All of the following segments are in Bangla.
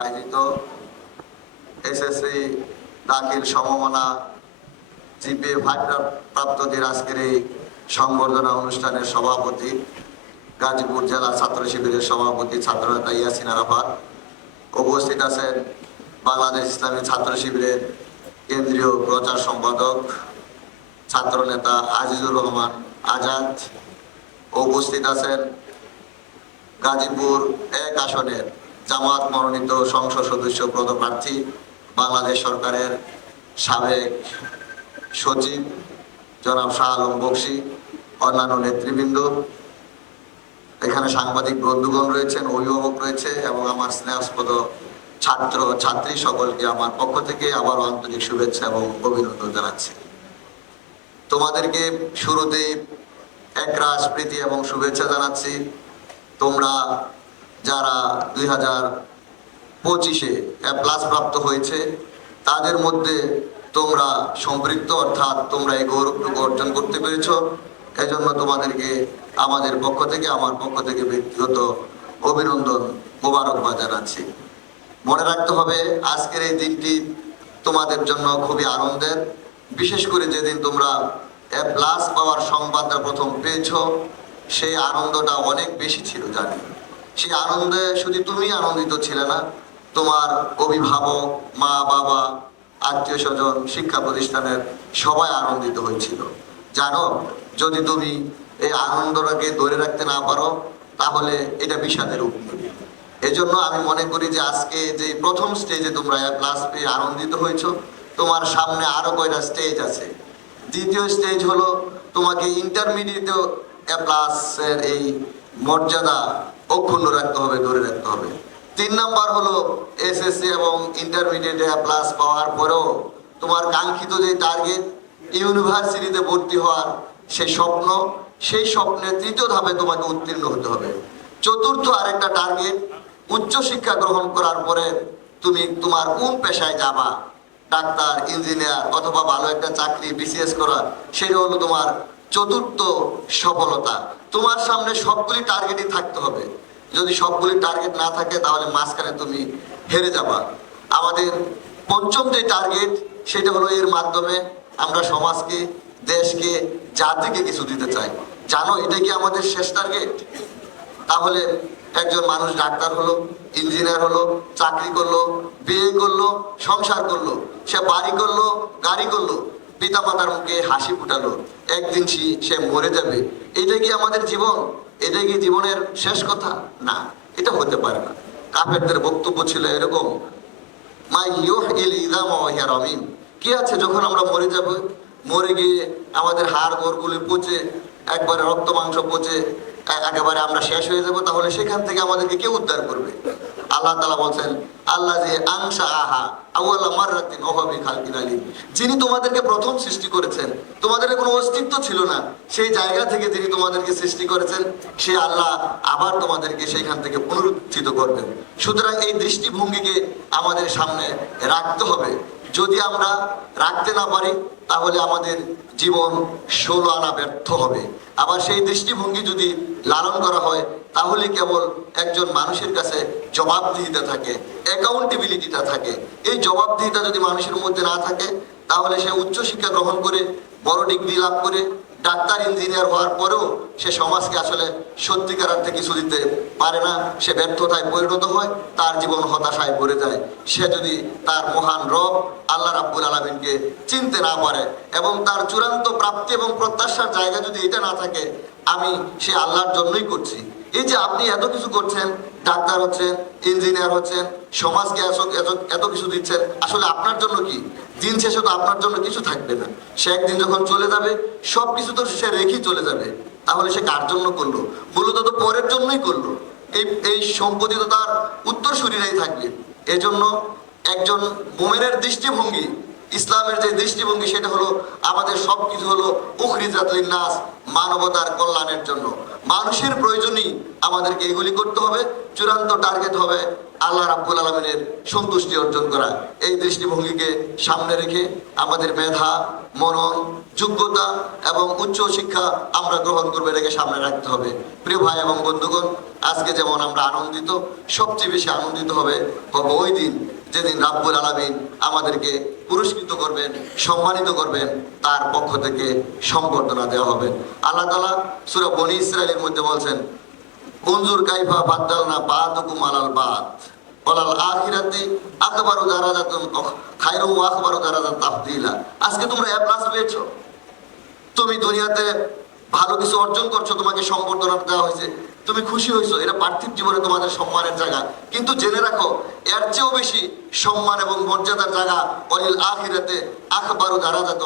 আয়োজিত এসএসসি দাখিল সমমনা জিপিএ প্রাপ্তদের আজকের এই সংবর্ধনা অনুষ্ঠানের সভাপতি, গাজীপুর জেলা ছাত্র শিবিরের সভাপতি ছাত্রনেতা ইয়াসিন আরাফাত। উপস্থিত আছেন বাংলাদেশ ইসলামী ছাত্র শিবিরের কেন্দ্রীয় প্রচার সম্পাদক ছাত্রনেতা আজিজুর রহমান আজাদ। উপস্থিত আছেন গাজীপুর এক আসনের জামাত মনোনীত সংসদ সদস্য পদপ্রার্থী, বাংলাদেশ সরকারের সাবেক সচিব জনাব শাহ আলম বক্সি, অন্যান্য নেতৃবৃন্দ। এখানে সাংবাদিক বন্ধুগণ রয়েছেন, অভিভাবক রয়েছে এবং আমার স্নেহাস্পদ ছাত্র, ছাত্রী সকলকে আমার পক্ষ থেকে আবারও আন্তরিক শুভেচ্ছা এবং অভিনন্দন জানাচ্ছি। তোমাদেরকে শুরুতে একরাশ প্রীতি এবং শুভেচ্ছা জানাচ্ছি। তোমরা যারা দুই হাজার পঁচিশে প্লাস প্রাপ্ত হয়েছে, তাদের মধ্যে তোমরা সম্পৃক্ত অর্থাৎ তোমরা এই গৌরবটুকু অর্জন করতে পেরেছ। এজন্য তোমাদেরকে আমাদের পক্ষ থেকে, আমার পক্ষ থেকে ব্যক্তিগত অভিনন্দন মোবারকবাদ জানাচ্ছি মনে রাখতে হবে, আজকের এই দিনটি তোমাদের জন্য খুবই আনন্দের। বিশেষ করে যেদিন তোমরা এ প্লাস পাওয়ার সংবাদটা প্রথম পেয়েছ, সেই আনন্দটা অনেক বেশি ছিল জানি। সেই আনন্দে শুধু তুমি আনন্দিত ছিলে না, তোমার অভিভাবক, মা, বাবা, আত্মীয় স্বজন, শিক্ষা প্রতিষ্ঠানের সবাই আনন্দিত হয়েছিল। জানো, যদি তুমি এই আনন্দটাকে ধরে রাখতে না পারো, তাহলে এটা বিষাদের রূপ এজন্য আমি মনে করি যে আজকে যে প্রথম স্টেজে তোমরা ক্লাস পেয়ে আনন্দিত হয়েছো, তোমার সামনে আরও কয়টা স্টেজ আছে? দ্বিতীয় স্টেজ হলো তোমাকে ইন্টারমিডিয়েটেও প্লাসের এই মর্যাদা অক্ষুণ্ণ রাখতে হবে, ধরে রাখতে হবে। তিন নাম্বার হলো এসএসসি এবং ইন্টারমিডিয়েটে প্লাস পাওয়ার পরেও তোমার কাঙ্ক্ষিত যে টার্গেট ইউনিভার্সিটিতে ভর্তি হওয়ার সেই স্বপ্ন, সেই স্বপ্নের তৃতীয় ধাপে তোমাকে উত্তীর্ণ হতে হবে। চতুর্থ আরেকটা টার্গেট উচ্চ শিক্ষা গ্রহণ করার পরে তুমি তোমার কোন পেশায় যাবা? ডাক্তার ইঞ্জিনিয়ার অথবা ভালো একটা চাকরি বিসিএস করা সেটা হলো তোমার চতুর্থ সফলতা। তোমার সামনে সবগুলি টার্গেটই থাকতে হবে। যদি সবগুলি টার্গেট না থাকে, তাহলে মাঝখানে তুমি হেরে যাবা। আমাদের পঞ্চম যে টার্গেট সেটা হলো এর মাধ্যমে আমরা সমাজকে, দেশকে, জাতিকে কিছু দিতে চাই। জানো, এটা কি আমাদের শেষ টার্গেট তাহলে একজন মানুষ ডাক্তার হলো ইঞ্জিনিয়ার হলো, চাকরি করল, বিয়ে করল, সংসার করল, সে বাড়ি করল, গাড়ি করল পিতা মাতার মুখে হাসি ফুটালো, একদিন সে মরে যাবে। এটা কি আমাদের জীবন? এটা কি জীবনের শেষ কথা? না, এটা হতে পারে না। কাফেরদের বক্তব্য ছিল এরকম, মাই ইউহ ইল ইদাম ওয়া রমিম কি আছে যখন আমরা মরে যাব? মরে গিয়ে আমাদের হাড় গোড়গুলি পচে, একবারে রক্ত মাংস পচে একেবারে আমরা শেষ হয়ে যাব, তাহলে সেখান থেকে আমাদেরকে কে উদ্ধার করবে? আল্লাহ তালা বলছেন আল্লাহ যে আংসা আহা যিনি তোমাদেরকে প্রথম সৃষ্টি করেছেন, তোমাদের কোনো অস্তিত্ব ছিল না। সেই জায়গা থেকে যিনি তোমাদেরকে সৃষ্টি করেছেন, সে আল্লাহ আবার তোমাদেরকে সেইখান থেকে পুনরুত্থিত করবেন। সুতরাং এই দৃষ্টিভঙ্গিকে আমাদের সামনে রাখতে হবে। যদি আমরা রাখতে না পারি তাহলে আমাদের জীবন ষোলো আনা ব্যর্থ হবে। আবার সেই দৃষ্টিভঙ্গি যদি লালন করা হয়, তাহলে কেবল একজন মানুষের কাছে জবাবদিহিতা থাকে অ্যাকাউন্টেবিলিটিটা থাকে। এই জবাবদিহিতা যদি মানুষের মধ্যে না থাকে, তাহলে সে উচ্চশিক্ষা গ্রহণ করে বড় ডিগ্রি লাভ করে ডাক্তার, ইঞ্জিনিয়ার হওয়ার পরেও সে সমাজকে আসলে সত্যিকার অর্থে কিছু দিতে পারে না। সে ব্যর্থতায় পরিণত হয়, তার জীবন হতাশায় ভরে যায়। সে যদি তার মহান রব আল্লাহ রাব্বুল আলমিনকে চিনতে না পারে এবং তার চূড়ান্ত প্রাপ্তি এবং প্রত্যাশার জায়গা যদি এটা না থাকে, আমি সে আল্লাহর জন্যই করছি। এই যে আপনি এত কিছু করছেন, ডাক্তার হচ্ছেন, ইঞ্জিনিয়ার হচ্ছেন, সমাজকে এত- কিছু দিচ্ছেন, আসলে আপনার জন্য কি? দিন শেষে তো আপনার জন্য কিছু থাকবে না। সে একদিন যখন চলে যাবে সব কিছু তো সে রেখেই চলে যাবে। তাহলে সে কার জন্য করল? মূলত তো পরের জন্যই করল। এই এই সম্পত্তি তো তার উত্তরসূরিরাই থাকবে। এজন্য একজন মোমেনের দৃষ্টিভঙ্গি ইসলামের যে দৃষ্টিভঙ্গি, সেটা হলো আমাদের সব কিছু হলো নাস মানবতার কল্যাণের জন্য। মানুষের প্রয়োজনই আমাদেরকে এগুলি করতে হবে, চূড়ান্ত টার্গেট হবে আল্লাহ রাব্বুল আলমিনের সন্তুষ্টি অর্জন করা। এই দৃষ্টিভঙ্গিকে সামনে রেখে আমাদের মেধা, মনন, যোগ্যতা এবং উচ্চ শিক্ষা আমরা গ্রহণ করবে রেখে সামনে রাখতে হবে। প্রিয় ভাই এবং বন্ধুগণ, আজকে যেমন আমরা আনন্দিত, সবচেয়ে বেশি আনন্দিত হবে হবে ওই দিন যেদিন রাব্বুল আলামিন আমাদেরকে পুরস্কৃত করবেন, সম্মানিত করবেন, তার পক্ষ থেকে সম্বর্ধনা দেওয়া হবে। আল্লাহ তালা সুরা বনি ইসরায়েলের মধ্যে বলছেন, উনজুর কাইফা বাদ্দাল না আলাল বাদ আকবারু দারাজাত তাফদিলা। আজকে তোমরা পেয়েছ। তুমি দুনিয়াতে ভালো কিছু অর্জন করছ, তোমাকে সম্বর্ধনা দেওয়া হয়েছে। তুমি খুশি হয়েছো, এটা পার্থিব জীবনে তোমাদের সম্মানের জায়গা। কিন্তু জেনে রাখো, এর চেয়েও বেশি সম্মান এবং মর্যাদার জায়গা অলিল আখিরাতে আখবারু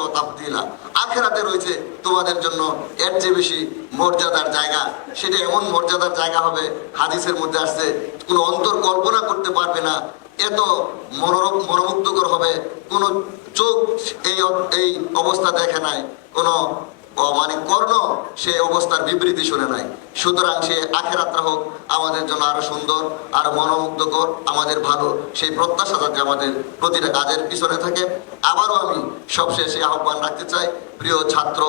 ও তাফদিলা আখেরাতে রয়েছে তোমাদের জন্য এর চেয়ে বেশি মর্যাদার জায়গা। সেটা এমন মর্যাদার জায়গা হবে, হাদিসের মধ্যে আসছে, কোনো অন্তর কল্পনা করতে পারবে না। এত মনোরম, মনোমুগ্ধকর হবে, কোনো চোখ এই এই অবস্থা দেখে নাই, কোনো মানে কর্ণ, সে অবস্থার বিবৃতি শুনে নাই। সুতরাং সে আখেরাত্রা হোক, আমাদের জন্য আরও সুন্দর, আর মনোমুগ্ধকর, আমাদের ভালো, সেই প্রত্যাশা যাতে আমাদের প্রতিটা কাজের পিছনে থাকে। আবারও আমি সবশেষে আহ্বান রাখতে চাই, প্রিয় ছাত্র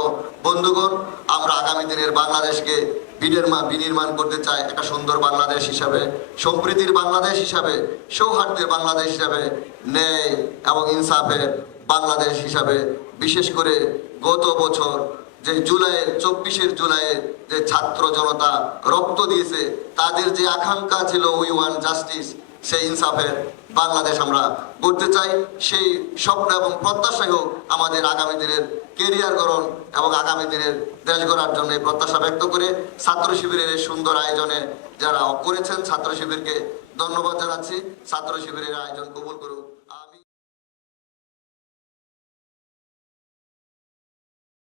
বন্ধুগণ, আমরা আগামী দিনের বাংলাদেশকে বিনির্মাণ বিনির্মাণ করতে চাই, একটা সুন্দর বাংলাদেশ হিসাবে, সম্প্রীতির বাংলাদেশ হিসাবে, সৌহার্দ্যের বাংলাদেশ হিসাবে, ন্যায় এবং ইনসাফের বাংলাদেশ হিসাবে, বিশেষ করে গত বছর যে জুলাইয়ের, চব্বিশের জুলাইয়ের যে ছাত্র জনতা রক্ত দিয়েছে, তাদের যে আকাঙ্ক্ষা ছিল উই ওয়ান জাস্টিস, সেই ইনসাফের বাংলাদেশ আমরা করতে চাই। সেই স্বপ্ন এবং প্রত্যাশাই হোক আমাদের আগামী দিনের কেরিয়ার গড়ন এবং আগামী দিনের দেশ গড়ার জন্য এই প্রত্যাশা ব্যক্ত করে ছাত্র শিবিরের এই সুন্দর আয়োজনে যারা করেছেন, ছাত্র শিবিরকে ধন্যবাদ জানাচ্ছি। ছাত্র শিবিরের আয়োজন কবুল করুন।